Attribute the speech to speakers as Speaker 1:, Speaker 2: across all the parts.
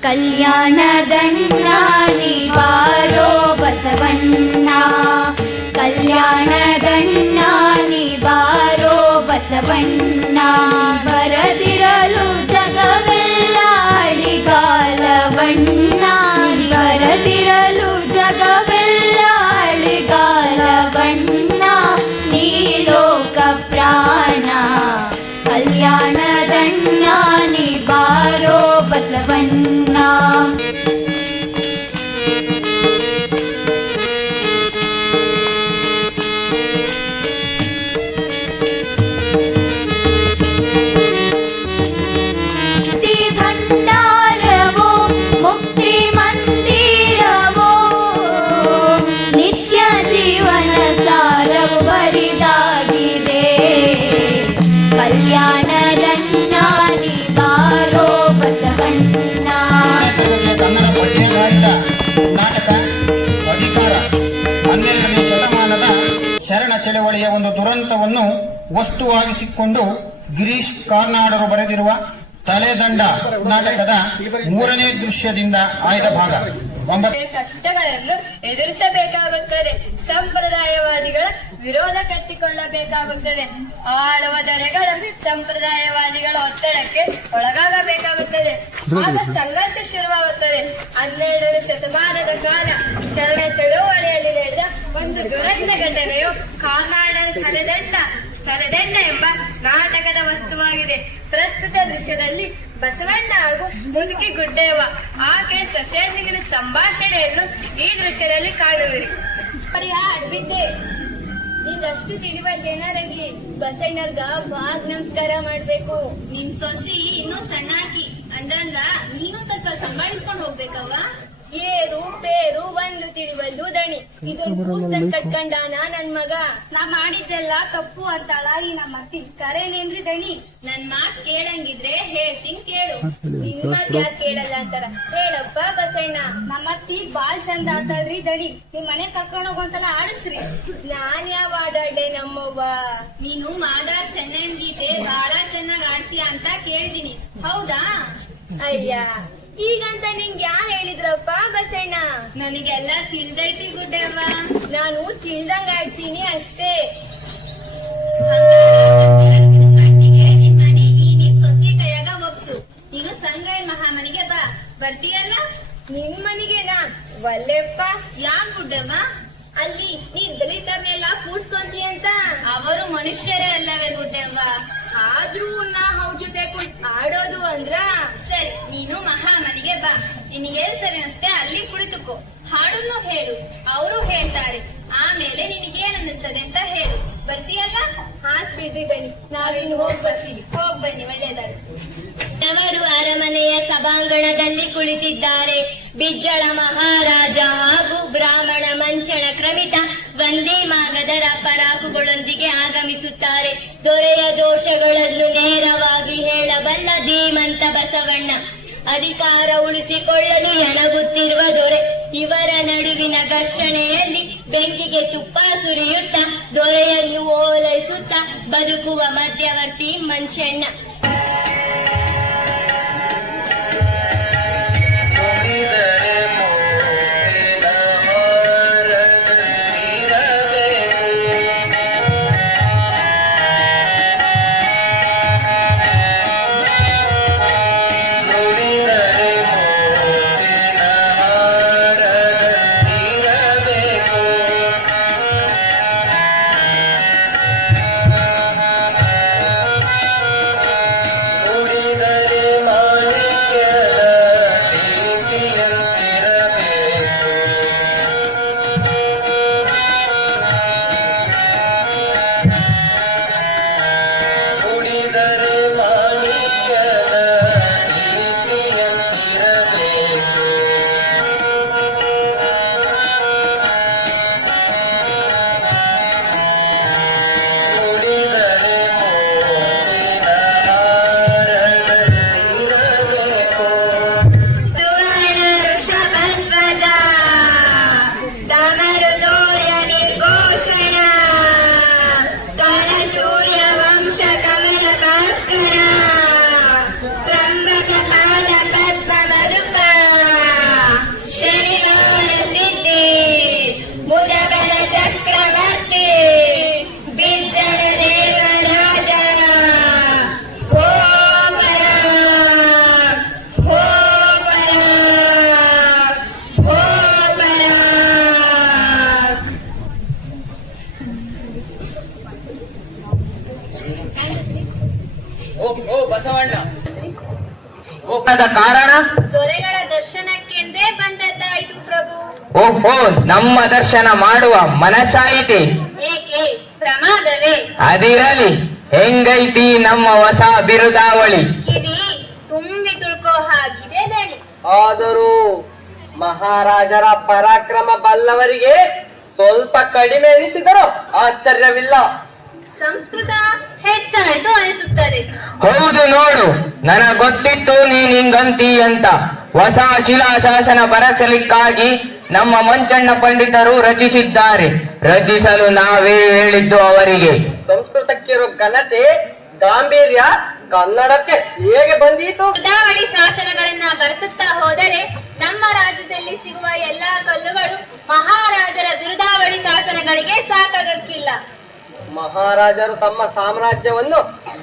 Speaker 1: ಕಲ್ಯಾಣದಣ್ಣಾನಿ ಬಾರೋ
Speaker 2: ಶರಣ ಒಂದು ದುರಂತವನ್ನು ವಸ್ತುವಾಗಿಸಿಕೊಂಡು ಗಿರೀಶ್ ಕಾರ್ನಾಡರು ಬರೆದಿರುವ ತಲೆದಂಡ ನಾಟಕದ ಮೂರನೇ ದೃಶ್ಯದಿಂದ ಆಯ್ದ ಭಾಗ.
Speaker 3: ಕಷ್ಟಗಳನ್ನು ಎದುರಿಸಬೇಕಾಗುತ್ತದೆ. ಸಂಪ್ರದಾಯವಾದಿಗಳ ವಿರೋಧ ಕಟ್ಟಿಕೊಳ್ಳಬೇಕಾಗುತ್ತದೆ ಆಳುವ ದೊರೆಗಳ ಸಂಪ್ರದಾಯವಾದಿಗಳ ಒತ್ತಡಕ್ಕೆ ಒಳಗಾಗಬೇಕಾಗುತ್ತದೆ. ಆಗ ಸಂಘರ್ಷ ಶುರುವಾಗುತ್ತದೆ. ಹನ್ನೆರಡನೇ ಶತಮಾನದ ಕಾಲ ಶರಣ ಒಂದು ದುರಂತ ಘಟನೆಯು ಕಾರ್ನಾಡ ತಲೆದಂಡ ತಲೆದಂಡ ಎಂಬ ನಾಟಕದ ವಸ್ತುವಾಗಿದೆ. ಪ್ರಸ್ತುತ ದೃಶ್ಯದಲ್ಲಿ ಬಸವಣ್ಣ ಹಾಗೂ ಮುದುಕಿ ಗುಡ್ಡೆಯವ ಆಕೆ ಸೊಸೆಯೊಂದಿಗಿನ ಸಂಭಾಷಣೆಯನ್ನು ಈ ದೃಶ್ಯದಲ್ಲಿ ಕಾಣುವಿರಿ. ಅಡ್ಬಿದ್ದೆ ನಿಂದಷ್ಟು ತಿಳಿವಲ್ಲೇನಾರಂಗಿ ಬಸಣ್ಣರ್ಗ ಬಾಗ್ ನಮಸ್ಕಾರ ಮಾಡ್ಬೇಕು.
Speaker 4: ನಿನ್ ಸೊಸಿ ಇನ್ನೂ ಸಣ್ಣಾಕಿ. ಅಂದಂಗ ನೀನು ಸ್ವಲ್ಪ ಸಂಭಾಳಿಸ್ಕೊಂಡು ಹೋಗ್ಬೇಕವ್ವ?
Speaker 3: ಏರು ತಿಳಿವಲ್ದು ದಣಿ ಇದೊಂದು ಕೂಸ್ತಲ್ ಕಟ್ಕಂಡಾನ ನನ್ ಮಗ.
Speaker 4: ನಾ ಮಾಡಿದ್ದೆಲ್ಲ ತಪ್ಪು ಅಂತಾಳ ಈ ನಮ್ಮ ಅತ್ತಿ. ಕರೇನೇನ್ರಿ ದಣಿ? ನನ್ ಮಾತ್ ಕೇಳಂಗಿದ್ರೆ ಹೇಳ್ತೀನಿ ಕೇಳು.
Speaker 3: ನಿನ್ ಮಾತ್ ಯಾರ್ ಕೇಳಲ್ಲ ಅಂತಾರ? ಹೇಳಪ್ಪ ಬಸಣ್ಣ.
Speaker 4: ನಮ್ಮ ಅತ್ತಿ ಬಾಳ್ ಚಂದ ಆತಾಳ್ರಿ ದಣಿ. ನಿಮ್ ಮನೆ ಕರ್ಕೊಂಡ್ ಹೋಗ್ ಒಂದ್ಸಲ ಆಡಿಸ್ರಿ.
Speaker 3: ನಾನ್ ಯಾವ ಆಡಾಡ್ಲೆ ನಮ್ಮವ್ವ?
Speaker 4: ನೀನು ಮಾದಾರ್ ಚೆನ್ನೈನ್ ಬಾಳ ಚೆನ್ನಾಗ್ ಆಡ್ತೀಯ ಅಂತ ಕೇಳಿದೀನಿ. ಹೌದಾ?
Speaker 3: ಅಯ್ಯ. ಈಗಂತ ನಿಂಗೆ ಯಾರು ಹೇಳಿದ್ರಪ್ಪ ಬಸಣ್ಣ?
Speaker 4: ನನಗೆಲ್ಲ ತಿಳ್ದೈತಿ ಗುಡ್ಡವ್ವ
Speaker 3: ನಾನು ತಿಳ್ದಂಗ್ ಆಡ್ತೀನಿ ಅಷ್ಟೇ.
Speaker 4: ಸೊಸಿ ಕೈಯಾಗ ಒಪ್ಸು ನೀನು ಸಂಗಯ್ಯ ಮಹಾಮನಿಗೆ ಬಾ ಬರ್ತೀಯಲ್ಲ
Speaker 3: ನಿನ್ ಮನಿಗೆನಾ? ಒಲ್ಲೆಪ್ಪ.
Speaker 4: ಯಾಕ್ ಗುಡ್ಡಮ್ಮ
Speaker 3: ಅಲ್ಲಿ ನೀ ದಲಿತರನ್ನೆಲ್ಲ ಕೂಡ್ಸ್ಕೊಂತೀಯ ಅಂತ
Speaker 4: ಅವರು ಮನುಷ್ಯರೇ ಅಲ್ಲವೇ ಗುಡ್ಡವ್ವ
Speaker 3: ಆದ್ರೂ ನಾ ಅವ್ರ ಜೊತೆ ಆಡೋದು ಅಂದ್ರ?
Speaker 4: ಸರಿ ನೀನು ಮಹಾಮನಿಗೆ ಬಾ. ನಿನಗೆ ಸರಿ ಅನ್ಸುತ್ತೆ ಅಲ್ಲಿ ಕುಳಿತುಕೋ. ಹಾಡನ್ನು ಹೇಳು ಅವರು ಹೇಳ್ತಾರೆ. ಆಮೇಲೆ ನಿನಗೇನ್ ಅನ್ನಿಸ್ತದೆ ಅಂತ ಹೇಳು. ಬರ್ತೀಯಲ್ಲ?
Speaker 3: ಹಾಕ್ ಬಿಡ್ರಿ ಬನ್ನಿ ನಾವಿನ್ ಹೋಗ್ ಬರ್ತೀವಿ.
Speaker 4: ಹೋಗ್ ಬನ್ನಿ ಒಳ್ಳೇದಾಗ
Speaker 5: ಅವರು ಅರಮನೆಯ ಸಭಾಂಗಣದಲ್ಲಿ ಕುಳಿತಿದ್ದಾರೆ. ಬಿಜ್ಜಳ ಮಹಾರಾಜ ಹಾಗೂ ಬ್ರಾಹ್ಮಣ ಮಂಚನ ಕ್ರಮಿತ ವಂದೇ ಮಾಗದರ ಪರಾಕುಗಳೊಂದಿಗೆ ಆಗಮಿಸುತ್ತಾರೆ. ದೊರೆಯ ದೋಷಗಳನ್ನು ನೇರವಾಗಿ ಹೇಳಬಲ್ಲ ಧೀಮಂತ ಬಸವಣ್ಣ. ಅಧಿಕಾರ ಉಳಿಸಿಕೊಳ್ಳಲು ಎಣಗುತ್ತಿರುವ ದೊರೆ. ಇವರ ನಡುವಿನ ಘರ್ಷಣೆಯಲ್ಲಿ ಬೆಂಕಿಗೆ ತುಪ್ಪ ಸುರಿಯುತ್ತಾ, ದೊರೆಯನ್ನು ಓಲೈಸುತ್ತಾ ಬದುಕುವ ಮಧ್ಯವರ್ತಿ ಮಂಚಣ್ಣ
Speaker 6: ಹೋಗದ ಕಾರಣ?
Speaker 4: ದೊರೆಗಳ ದರ್ಶನಕ್ಕೆಂದೇ ಬಂದದ್ದಾಯಿತು ಪ್ರಭು.
Speaker 6: ಓಹೋ ನಮ್ಮ ದರ್ಶನ ಮಾಡುವ ಮನಸ್ಸಾಯಿತಿ.
Speaker 4: ಏಕೆ? ಪ್ರಮಾದವೇ.
Speaker 6: ಅದಿರಲಿ ಹೆಂಗೈತಿ ನಮ್ಮ ಹೊಸ ಬಿರುದಾವಳಿ?
Speaker 4: ಕಿವಿ ತುಂಬಿ ತುಳ್ಕೋ ಹಾಗಿದೆ ದಣಿ
Speaker 7: ಆದರೂ ಮಹಾರಾಜರ ಪರಾಕ್ರಮ ಬಲ್ಲವರಿಗೆ ಸ್ವಲ್ಪ ಕಡಿಮೆ ಎನಿಸಿದರೂ ಆಶ್ಚರ್ಯವಿಲ್ಲ.
Speaker 4: ಸಂಸ್ಕೃತ ಹೆಚ್ಚಾಯ್ತು ಅನಿಸುತ್ತದೆ.
Speaker 6: ಹೌದು ನೋಡು ನನಗ ಗೊತ್ತಿತ್ತು ನೀನ್ ಹಿಂಗಂತಿ ಅಂತ. ಹೊಸ ಶಿಲಾಶಾಸನ ಬರಸಲಿಕ್ಕಾಗಿ ನಮ್ಮ ಮಂಚಣ್ಣ ಪಂಡಿತರು ರಚಿಸಿದ್ದಾರೆ. ರಚಿಸಲು ನಾವೇ ಹೇಳಿದ್ದು ಅವರಿಗೆ.
Speaker 7: ಸಂಸ್ಕೃತಕ್ಕಿರೋ ಘನತೆ ಗಾಂಭೀರ್ಯ ಕನ್ನಡಕ್ಕೆ ಹೇಗೆ ಬಂದೀತು?
Speaker 4: ಸುಧಾವಳಿ ಶಾಸನಗಳನ್ನ ಬರೆಸುತ್ತಾ ಹೋದರೆ ನಮ್ಮ ರಾಜ್ಯದಲ್ಲಿ ಸಿಗುವ ಎಲ್ಲಾ ಕಲ್ಲುಗಳು ಮಹಾರಾಜರ ಬಿರುದಾವಳಿ ಶಾಸನಗಳಿಗೆ ಸಾಕಾಗಕ್ಕಿಲ್ಲ.
Speaker 7: ಮಹಾರಾಜರು ತಮ್ಮ ಸಾಮ್ರಾಜ್ಯವನ್ನು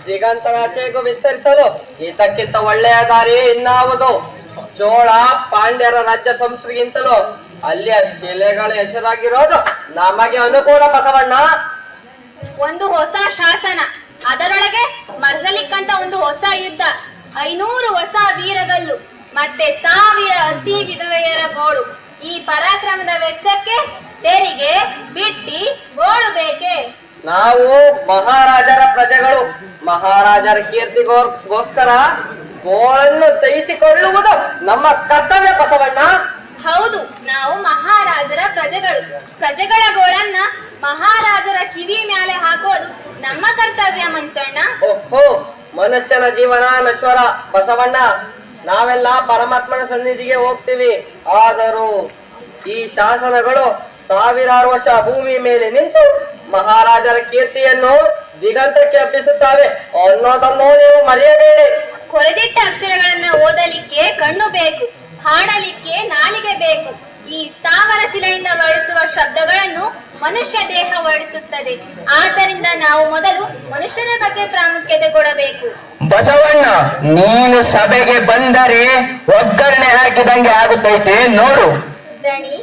Speaker 7: ದಿಗಂತರಾಚೆಗೂ ವಿಸ್ತರಿಸಲು ಇದಕ್ಕಿಂತ ಒಳ್ಳೆಯ ದಾರಿ ಇನ್ನಾವುದು. ಚೋಳ ಪಾಂಡ್ಯರ ರಾಜ್ಯ ಸಂಸ್ಕೃತಿಗಿಂತಲೂ ಅಲ್ಲಿಯ ಶಿಲೆಗಳ ಹೆಸರಾಗಿರೋದು ನಮಗೆ ಅನುಕೂಲ ಬಸವಣ್ಣ.
Speaker 4: ಒಂದು ಹೊಸ ಶಾಸನ. ಅದರೊಳಗೆ ಮರ್ಸಲಿಕ್ಕಂತ ಒಂದು ಹೊಸ ಯುದ್ಧ. ಐನೂರು ಹೊಸ ವೀರಗಲ್ಲು, ಮತ್ತೆ ಸಾವಿರ ಹಸಿ ವಿಧವೆಯರ ಗೋಳು. ಈ ಪರಾಕ್ರಮದ ವೆಚ್ಚಕ್ಕೆ ತೆರಿಗೆ ಬಿಟ್ಟಿ ಗೋಳು ಬೇಕೆ?
Speaker 7: ನಾವು ಮಹಾರಾಜರ ಪ್ರಜೆಗಳು ಮಹಾರಾಜರ ಕೀರ್ತಿಗೋಸ್ಕರ ಗೋಳನ್ನು ಸಹಿಸಿಕೊಳ್ಳುವುದು ನಮ್ಮ ಕರ್ತವ್ಯ ಬಸವಣ್ಣ.
Speaker 4: ಹೌದು ನಾವು ಮಹಾರಾಜರ ಪ್ರಜೆಗಳು. ಪ್ರಜೆಗಳ ಗೋಳನ್ನ ಮಹಾರಾಜರ ಕಿವಿ ಮೇಲೆ ಹಾಕೋದು ನಮ್ಮ ಕರ್ತವ್ಯ ಮಂಚಣ್ಣ
Speaker 7: ಓಹೋ ಮನುಷ್ಯನ ಜೀವನ ನಶ್ವರ ಬಸವಣ್ಣ. ನಾವೆಲ್ಲ ಪರಮಾತ್ಮನ ಸನ್ನಿಧಿಗೆ ಹೋಗ್ತೀವಿ. ಆದರೂ ಈ ಶಾಸನಗಳು ಸಾವಿರಾರು ವರ್ಷ ಭೂಮಿ ಮೇಲೆ ನಿಂತು ಮಹಾರಾಜರ ಕೀರ್ತಿಯನ್ನು ದಿಗಂತಕ್ಕೆ ಹಬ್ಬಿಸುತ್ತವೆ ಅನ್ನೋದನ್ನು ನೀವು ಮರೆಯಬೇಡಿ.
Speaker 4: ಕೊರೆದಿಟ್ಟ ಅಕ್ಷರಗಳನ್ನ ಓದಲಿಕ್ಕೆ ಕಣ್ಣು ಬೇಕು ಹಾಡಲಿಕ್ಕೆ ನಾಲಿಗೆ ಬೇಕು. ಈ ಸ್ಥಾವರ ಶಿಲೆಯಿಂದ ಹೊರಡಿಸುವ ಶಬ್ದಗಳನ್ನು ಮನುಷ್ಯ ದೇಹ ಹೊರಡಿಸುತ್ತದೆ. ಆದ್ದರಿಂದ ನಾವು ಮೊದಲು ಮನುಷ್ಯನ ಬಗ್ಗೆ ಪ್ರಾಮುಖ್ಯತೆ ಕೊಡಬೇಕು.
Speaker 6: ಬಸವಣ್ಣ ನೀನು ಸಭೆಗೆ ಬಂದರೆ ಒಗ್ಗರಣೆ ಹಾಕಿದಂಗೆ ಆಗುತ್ತೈತೆ ನೋಡು.
Speaker 4: ದಣಿ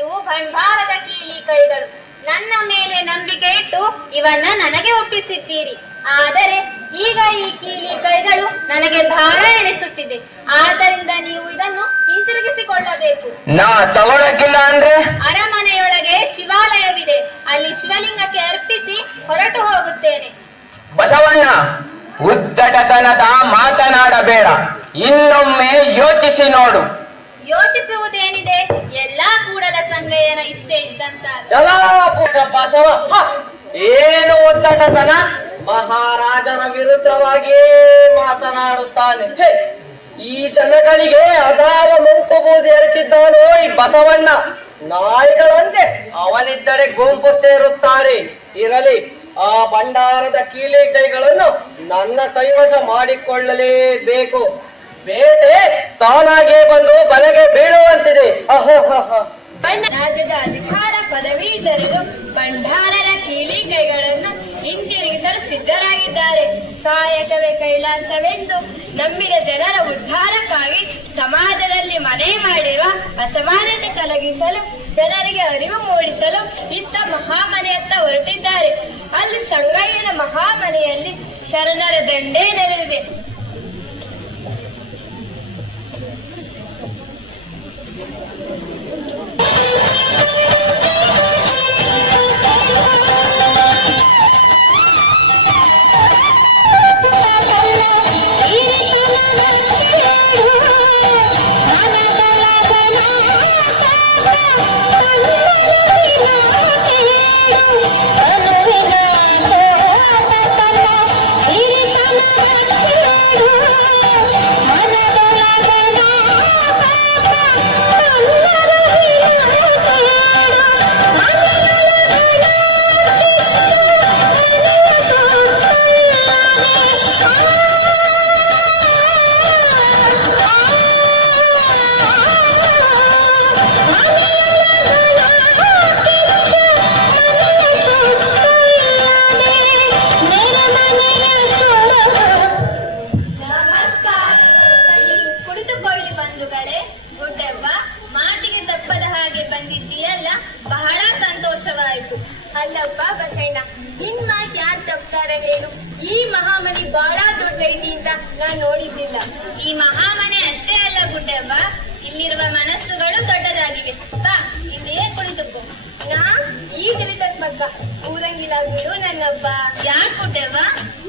Speaker 4: ಇವು ಭಂಡಾರದ ಕೀಲಿ ಕೈಗಳು. ನನ್ನ ಮೇಲೆ ನಂಬಿಕೆ ಇಟ್ಟು ಇವನ್ನ ನನಗೆ ಒಪ್ಪಿಸಿದ್ದೀರಿ. ಆದರೆ ಈಗ ಈ ಕೀಲಿ ಕೈಗಳು ನನಗೆ ಭಾರ ಎನಿಸುತ್ತಿದೆ. ಆದ್ದರಿಂದ ನೀವು ಇದನ್ನು ಹಿಂತಿರುಗಿಸಿಕೊಳ್ಳಬೇಕು.
Speaker 6: ನಾ ತಗೊಳಕಿಲ್ಲ ಅಂದ್ರೆ?
Speaker 4: ಅರಮನೆಯೊಳಗೆ ಶಿವಾಲಯವಿದೆ. ಅಲ್ಲಿ ಶಿವಲಿಂಗಕ್ಕೆ ಅರ್ಪಿಸಿ ಹೊರಟು ಹೋಗುತ್ತೇನೆ.
Speaker 6: ಬಸವಣ್ಣ ಉದ್ದಟತನದ ಮಾತನಾಡಬೇಡ. ಇನ್ನೊಮ್ಮೆ ಯೋಚಿಸಿ ನೋಡು.
Speaker 4: ಯೋಚಿಸುವುದೇನಿದೆ? ಎಲ್ಲಾ ಕೂಡಲ ಸಂಗಯ್ಯನ ಇಚ್ಛೆ
Speaker 7: ಪುಟ್ಟ ಬಸವ! ಏನು ಒತ್ತಡತನ? ಮಹಾರಾಜನ ವಿರುದ್ಧವಾಗಿಯೇ ಮಾತನಾಡುತ್ತಾನೆ. ಛೇ! ಈ ಜನಗಳಿಗೆ ಅದಾವ ಮುಂಕುಬೂದಿ ಎರಚಿದ್ದಾನೋ ಈ ಬಸವಣ್ಣ? ನಾಯಿಗಳಂತೆ ಅವನಿದ್ದಡೆ ಗುಂಪು ಸೇರುತ್ತಾರೆ. ಇರಲಿ, ಆ ಭಂಡಾರದ ಕೀಲಿ ಕೈಗಳನ್ನು ನನ್ನ ಕೈವಶ ಮಾಡಿಕೊಳ್ಳಲೇಬೇಕು. ಬೇಟೆ ತಾನಾಗೆ ಬಂದು ಬಲೆಗೆ ಬೀಳುವಂತಿದೆ.
Speaker 5: ರಾಜ್ಯದ ಅಧಿಕಾರ ಪದವಿ ತೆರೆದು ಭಂಡಾರರ ಕೀಲಿ ಕೈಗಳನ್ನು ಹಿಂತಿರುಗಿಸಲು ಸಿದ್ಧರಾಗಿದ್ದಾರೆ. ಕಾಯಕವೇ ಕೈಲಾಸವೆಂದು ನಂಬಿದ ಜನರ ಉದ್ಧಾರಕ್ಕಾಗಿ ಸಮಾಜದಲ್ಲಿ ಮನೆ ಮಾಡಿರುವ ಅಸಮಾನತೆ ತೊಲಗಿಸಲು, ಜನರಿಗೆ ಅರಿವು ಮೂಡಿಸಲು ಇತ್ತ ಮಹಾಮನೆಯತ್ತ ಹೊರಟಿದ್ದಾರೆ. ಅಲ್ಲಿ ಸಂಗಯ್ಯನ ಮಹಾಮನೆಯಲ್ಲಿ ಶರಣರ ದಂಡೇ ನೆರೆದಿದೆ
Speaker 3: ಮಹಾಮನಿ ಬಹಳ ದೊಡ್ಡದೈತಿ ಅಂತ ನಾನ್ ನೋಡಿದ್ದಿಲ್ಲ
Speaker 4: ಈ ಮಹಾಮನೆ ಅಷ್ಟೇ ಅಲ್ಲ ಗುಡ್ಡವ್ವ. ಇಲ್ಲಿರುವ ಮನಸ್ಸುಗಳು ದೊಡ್ಡದಾಗಿವೆ. ಬಾ, ಇಲ್ಲಿಯೇ ಕುಳಿತುಕೋ.
Speaker 3: ನಾ ಈ ತಿಳಿತದ ಮಗ್ಗ ಊರಂಗಿಲ್ಲ ಗುರು ನನ್ನಬ್ಬ
Speaker 4: ಯಾಕೆ ಗುಡ್ಡವ್ವ?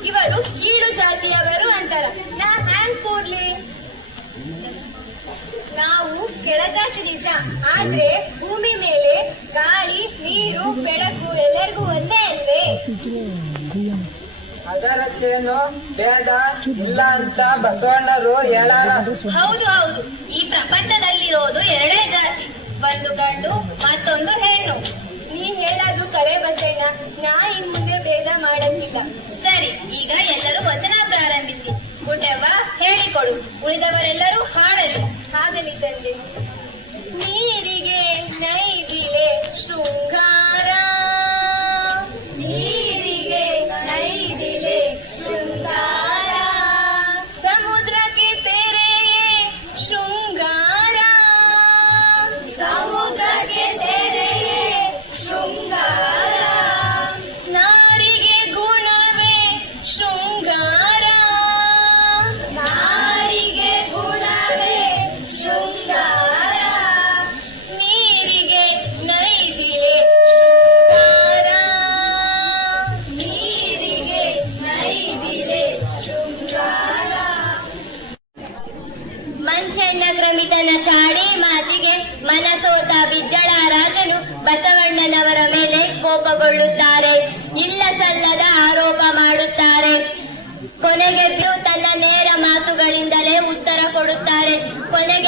Speaker 3: ಇವರು ಕೀಳು ಜಾತಿಯವರು ಅಂತಾರ. ನಾ ಹ್ಯಾಂಗ್ ಕೂರ್ಲಿ? ನಾವು ಕೆಳಜಾತಿ ನಿಜ. ಆದ್ರೆ ಭೂಮಿ ಮೇಲೆ ಗಾಳಿ, ನೀರು, ಬೆಳಕು ಎಲ್ಲರಿಗೂ ಒಂದೇ ಅಲ್ವೇ?
Speaker 7: ಅದರದ್ದೇನು ಬೇಡ ಇಲ್ಲ ಅಂತ ಬಸವಣ್ಣರು ಹೇಳಾರ.
Speaker 4: ಹೌದು ಹೌದು. ಈ ಪ್ರಪಂಚದಲ್ಲಿರೋದು ಎರಡೇ ಜಾತಿ. ಒಂದು ಗಂಡು, ಮತ್ತೊಂದು ಹೆಣ್ಣು.
Speaker 3: ನೀ ಹೇಳೋದು ಕರೆ ಬಸಣ್ಣ, ನಾ ಇನ್ ಮುಂದೆ ಭೇದ ಮಾಡಂಗಿಲ್ಲ.
Speaker 4: ಸರಿ, ಈಗ ಎಲ್ಲರೂ ವಚನ ಪ್ರಾರಂಭಿಸಿ. ಗುಡ್ಡವ್ವ ಹೇಳಿಕೊಡು. ಉಳಿದವರೆಲ್ಲರೂ ಹಾಡಲಿ.
Speaker 3: ಹಾಡಲಿ ತಂದೆ. ನೀರಿಗೆ, ನೈದಿಲೆ, ಶೃಂಗಾರ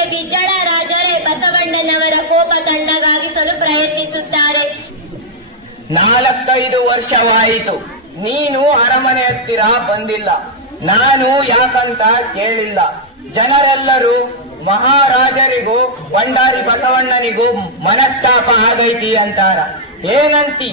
Speaker 5: ಬಿಜ್ಜಳ ರಾಜರೇ ಬಸವಣ್ಣನವರ ಕೋಪ ತಣ್ಣಗಾಗಿಸಲು ಪ್ರಯತ್ನಿಸುತ್ತಾರೆ.
Speaker 6: ನಾಲ್ಕೈದು ವರ್ಷವಾಯಿತು. ನೀನು ಅರಮನೆ ಹತ್ತಿರ ಬಂದಿಲ್ಲ. ನಾನು ಯಾಕಂತ ಕೇಳಿಲ್ಲ. ಜನರೆಲ್ಲರೂ ಮಹಾರಾಜರಿಗೂ ಭಂಡಾರಿ ಬಸವಣ್ಣನಿಗೂ ಮನಸ್ತಾಪ ಆಗೈತಿ ಅಂತಾರ. ಏನಂತಿ?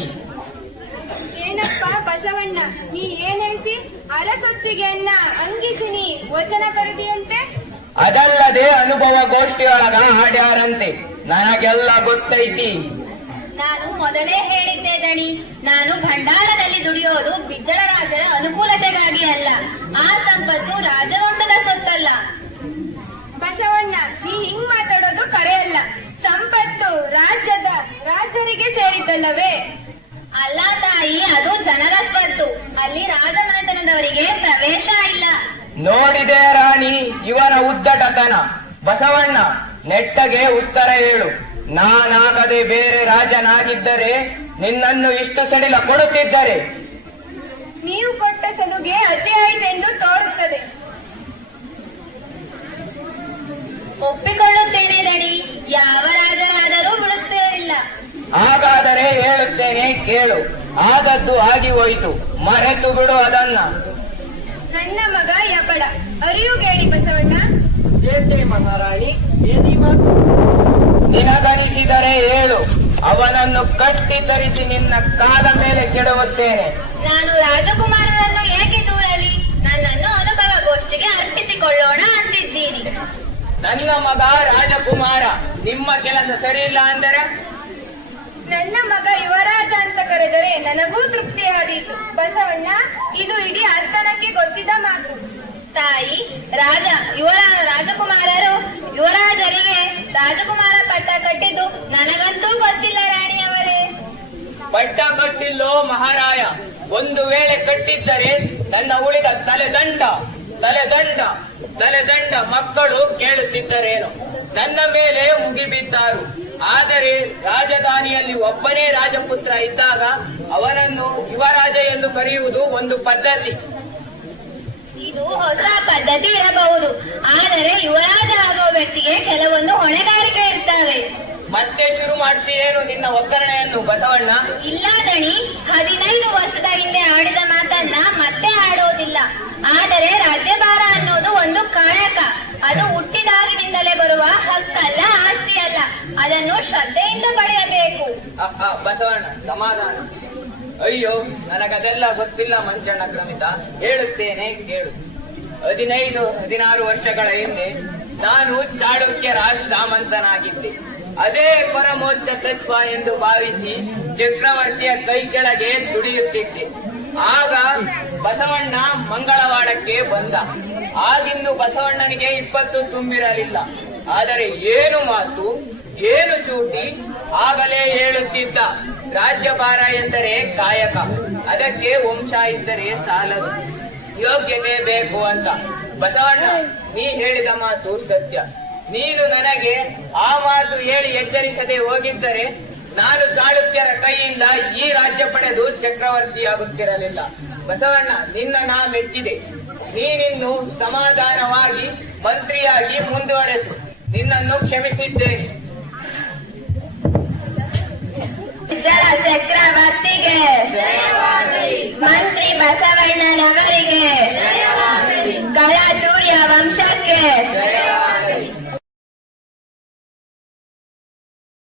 Speaker 3: ಏನಪ್ಪ ಬಸವಣ್ಣ ನೀ ಏನಂತಿ ಹೇಳ್ತಿ? ಅರಸೊತ್ತಿಗೆಯನ್ನ ಅಂಗಿಸಿನಿ ವಚನ ಬರೆದಿಯಂತೆ
Speaker 6: ಅದಲ್ಲದೆ ಅನುಭವ ಗೋಷ್ಠಿಯೊಳಗ ಹಾಡ್ಯಾರಂತೆ. ನನಗೆಲ್ಲ ಗೊತ್ತೈತಿ.
Speaker 4: ನಾನು ಮೊದಲೇ ಹೇಳಿದ್ದೆ ದಣಿ, ನಾನು ಭಂಡಾರದಲ್ಲಿ ದುಡಿಯೋದು ಬಿಜ್ಜಳ ರಾಜರ ಅನುಕೂಲತೆಗಾಗಿ ಅಲ್ಲ, ಆ ಸಂಪತ್ತು ರಾಜವಂಶದ ಸೊತ್ತಲ್ಲ.
Speaker 3: ಬಸವಣ್ಣ, ನೀ ಹಿಂಗ್ ಮಾತಾಡೋದು ಕರೆ ಅಲ್ಲ ಸಂಪತ್ತು ರಾಜ್ಯದ ರಾಜರಿಗೆ ಸೇರಿದ್ದಲ್ಲವೇ?
Speaker 4: ಅಲ್ಲ ತಾಯಿ, ಅದು ಜನರ ಸ್ವತ್ತು. ಅಲ್ಲಿ ರಾಜಮನೆತನದವರಿಗೆ ಪ್ರವೇಶ ಇಲ್ಲ.
Speaker 6: ನೋಡಿದೆ ರಾಣಿ ಇವನ ಉದ್ದಟತನ. ಬಸವಣ್ಣ ನೆಟ್ಟಗೆ ಉತ್ತರ ಹೇಳು. ನಾನಾಗದೆ ಬೇರೆ ರಾಜನಾಗಿದ್ದರೆ ನಿನ್ನನ್ನು ಇಷ್ಟು ಸಡಿಲ ಕೊಡುತ್ತಿದ್ದರೆ?
Speaker 3: ನೀವು ಕೊಟ್ಟ ಸಲುಗೆ ಅತಿ ಆಯ್ತೆಂದು ತೋರುತ್ತದೆ.
Speaker 4: ಒಪ್ಪಿಕೊಳ್ಳುತ್ತೇನೆ ರಣಿ ಯಾವ ರಾಜರಾದರೂ ಬಿಡುತ್ತಿರಲಿಲ್ಲ.
Speaker 6: ಹಾಗಾದರೆ ಹೇಳುತ್ತೇನೆ ಕೇಳು. ಆದದ್ದು ಆಗಿ ಹೋಯಿತು. ಮರೆತು ಬಿಡು ಅದನ್ನ.
Speaker 3: ನನ್ನ ಮಗ ಯಬಡ. ಅರಿಯುಗೇಳಿ ಬಸವಣ್ಣ.
Speaker 7: ಏಕೆ ಮಹಾರಾಣಿ ಏನಿ ಮಾತು.
Speaker 6: ನಿನಗನಿಸಿದರೆ ಹೇಳು ಅವನನ್ನು ಕಟ್ಟಿ ತರಿಸಿ ನಿನ್ನ ಕಾಲ ಮೇಲೆ ಕೆಡವುತ್ತೇನೆ.
Speaker 4: ನಾನು ರಾಜಕುಮಾರನನ್ನು ಏಕೆ ದೂರಲಿ ನನ್ನನ್ನು ಅನುಭವ ಗೋಷ್ಠಿಗೆ ಅರ್ಪಿಸಿಕೊಳ್ಳೋಣ ಅಂತಿದ್ದೀನಿ.
Speaker 6: ನನ್ನ ಮಗ ರಾಜಕುಮಾರ ನಿಮ್ಮ ಕೆಲಸ ಸರಿಯಿಲ್ಲ ಅಂದರೆ?
Speaker 3: ನನ್ನ ಮಗ ಯುವರಾಜ ಅಂತ ಕರೆದರೆ ನನಗೂ ತೃಪ್ತಿಯಾದೀತು. ಬಸವಣ್ಣ, ಇದು ಇಡೀ ಆಸ್ಥಾನಕ್ಕೆ ಗೊತ್ತಿದ್ದ ಮಾತು.
Speaker 4: ತಾಯಿ, ರಾಜ, ಯುವರ, ರಾಜಕುಮಾರರು, ಯುವರಾಜರಿಗೆ ರಾಜಕುಮಾರ ಪಟ್ಟ ಕಟ್ಟಿದ್ದು ನನಗಂತೂ ಗೊತ್ತಿಲ್ಲ ರಾಣಿಯವರೇ.
Speaker 6: ಪಟ್ಟ ಕಟ್ಟಿಲ್ಲೋ ಮಹಾರಾಯ, ಒಂದು ವೇಳೆ ಕಟ್ಟಿದ್ದರೆ ನನ್ನ ಉಳಿದ ತಲೆದಂಡ ತಲೆದಂಡ ತಲೆದಂಡ ಮಕ್ಕಳು ಕೇಳುತ್ತಿದ್ದರೇನು. ನನ್ನ ಮೇಲೆ ಮುಗಿಬಿದ್ದಾರು. ಆದರೆ ರಾಜಧಾನಿಯಲ್ಲಿ ಒಬ್ಬನೇ ರಾಜಪುತ್ರ ಇದ್ದಾಗ ಅವನನ್ನು ಯುವರಾಜ ಎಂದು ಕರೆಯುವುದು ಒಂದು ಪದ್ಧತಿ.
Speaker 4: ಇದು ಹೊಸ ಪದ್ಧತಿ ಇರಬಹುದು. ಆದರೆ ಯುವರಾಜ ಆಗುವ ವ್ಯಕ್ತಿಗೆ ಕೆಲವೊಂದು ಹೊಣೆಗಾರಿಕೆ
Speaker 6: ಮತ್ತೆ ಶುರು ಮಾಡ್ತೀಯೇನು ನಿನ್ನ ಒಗ್ಗರಣೆಯನ್ನು ಬಸವಣ್ಣ?
Speaker 4: ಇಲ್ಲ ದಣಿ ಹದಿನೈದು ವರ್ಷದ ಹಿಂದೆ ಆಡಿದ ಮಾತನ್ನ ಮತ್ತೆ ಆಡೋದಿಲ್ಲ. ಆದರೆ ರಾಜ್ಯಭಾರ ಅನ್ನೋದು ಒಂದು ಕಾಯಕ. ಅದು ಹುಟ್ಟಿದಾಗಿನಿಂದಲೇ ಬರುವ ಹಕ್ಕಲ್ಲ ಆಸ್ತಿ ಅಲ್ಲ ಅದನ್ನು ಶ್ರದ್ಧೆಯಿಂದ ಪಡೆಯಬೇಕು.
Speaker 6: ಅಪ್ಪ ಬಸವಣ್ಣ ಸಮಾಧಾನ. ಅಯ್ಯೋ ನನಗದೆಲ್ಲ ಗೊತ್ತಿಲ್ಲ ಮಂಚಣ್ಣ ಕ್ರಮಿತ. ಹೇಳುತ್ತೇನೆ ಕೇಳು. ಹದಿನೈದು ಹದಿನಾರು ವರ್ಷಗಳ ಹಿಂದೆ ನಾನು ಚಾಳುಕ್ಯ ರಾಜ್ ಸಾಮಂತನಾಗಿದ್ದೆ. ಅದೇ ಪರಮೋಚ್ಚ ತತ್ವ ಎಂದು ಭಾವಿಸಿ ಚಕ್ರವರ್ತಿಯ ಕೈ ಕೆಳಗೆ ದುಡಿಯುತ್ತಿದ್ದೆ. ಆಗ ಬಸವಣ್ಣ ಮಂಗಳವಾಡಕ್ಕೆ ಬಂದ. ಆಗಿಂದು ಬಸವಣ್ಣನಿಗೆ ಇಪ್ಪತ್ತು ತುಂಬಿರಲಿಲ್ಲ. ಆದರೆ ಏನು ಮಾತು, ಏನು ಚೂಟಿ, ಆಗಲೇ ಹೇಳುತ್ತಿದ್ದ. ರಾಜ್ಯಭಾರ ಎಂದರೆ ಕಾಯಕ. ಅದಕ್ಕೆ ವಂಶ ಇದ್ದರೆ ಸಾಲದು. ಯೋಗ್ಯತೆ ಬೇಕು ಅಂತ. ಬಸವಣ್ಣ, ನೀ ಹೇಳಿದ ಮಾತು ಸತ್ಯ. ನೀನು ನನಗೆ ಆ ಮಾತು ಹೇಳಿ ಎಚ್ಚರಿಸದೆ ಹೋಗಿದ್ದರೆ ನಾನು ಚಾಳುಕ್ಯರ ಕೈಯಿಂದ ಈ ರಾಜ್ಯ ಪಡೆದು ಚಕ್ರವರ್ತಿಯಾಗುತ್ತಿರಲಿಲ್ಲ ಬಸವಣ್ಣ ನಿನ್ನ ನಾ ಮೆಚ್ಚಿದೆ. ನೀನಿನ್ನು ಸಮಾಧಾನವಾಗಿ ಮಂತ್ರಿಯಾಗಿ ಮುಂದುವರೆಸು. ನಿನ್ನನ್ನು ಕ್ಷಮಿಸಿದ್ದೇನೆ.
Speaker 5: ಜಲ ಚಕ್ರವರ್ತಿಗೆ. ಮಂತ್ರಿ ಬಸವಣ್ಣನವರಿಗೆ. ಕಲಾಚೂರ್ಯ ವಂಶಕ್ಕೆ.